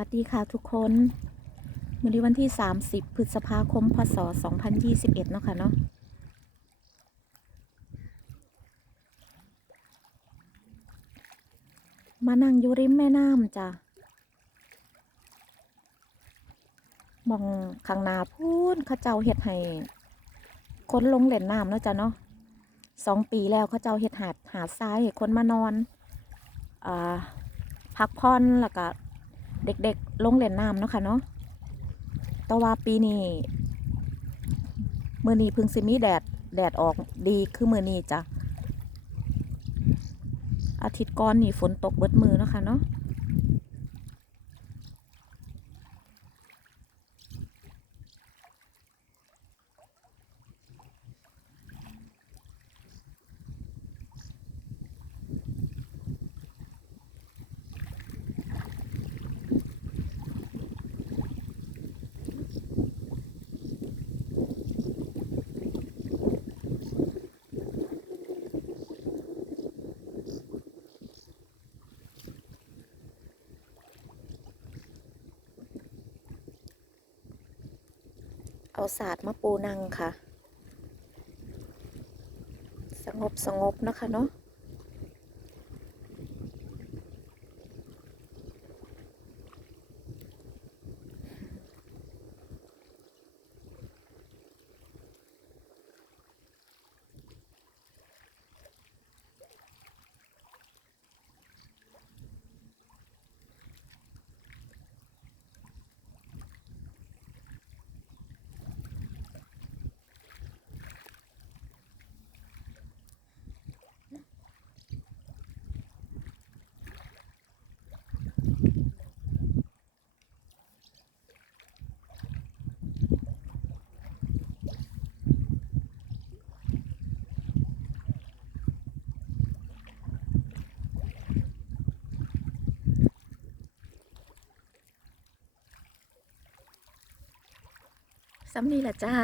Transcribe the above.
วัสดีค่ะทุกคนวันนี้วันที่ 30 พฤษภาคม พศ 2021 เนาะค่ะเนาะ มานั่งอยู่ริมแม่น้ำจ้ะ มองข้างหน้าพูนเข้าเจ้าเฮ็ดให้คนลงเล่นน้ำเนาะจ้ะเนาะสองปีแล้วเขาเจ้าเฮ็ดหาดหาดทรายให้คนมานอน อ่า พักผ่อนแล้วก็ เด็กๆลงเล่นน้ำเนาะค่ะเนาะแต่ว่าปีนี้มือนี้พึ่งซิมีแดดแดดออกดีคือมือนี้จ้ะอาทิตย์ก่อนนี่ฝนตกเบิดมือเนาะค่ะเนาะ เอาศาสตร์มาปูนังค่ะ สงบสงบนะคะเนาะ ซ้ำนี่แหละจ้า